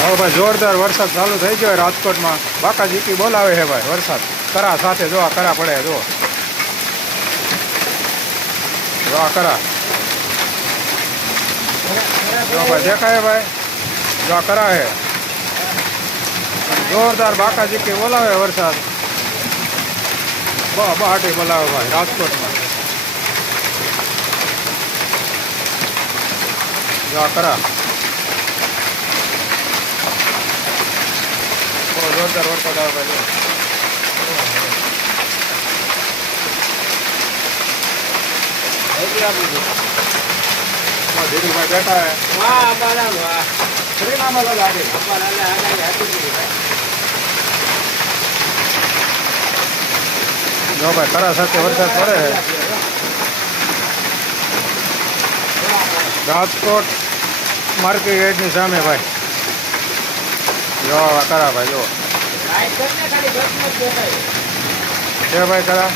હવે ભાઈ જોરદાર વરસાદ ચાલુ થઈ ગયો રાજકોટમાં. બાકાજીકી બોલાવે છે ભાઈ વરસાદ. કરા સાથે જો આ કરા પડે જો આ કરા જો ભાઈ દેખાય ભાઈ જો આ કરા હે. જોરદાર બાકાજીકી બોલાવે વરસાદ. બહાટી બોલાવે ભાઈ રાજકોટમાં. જો આ કરા જોરદાર વરસાદ આવે ભાઈ. ધીરુભાઈ બેઠા હે. જો ભાઈ કરા સાથે વરસાદ પડે છે રાજકોટ માર્કેટ ગેટની સામે ભાઈ. જો કરા ભાઈ જો ભાઈ કરા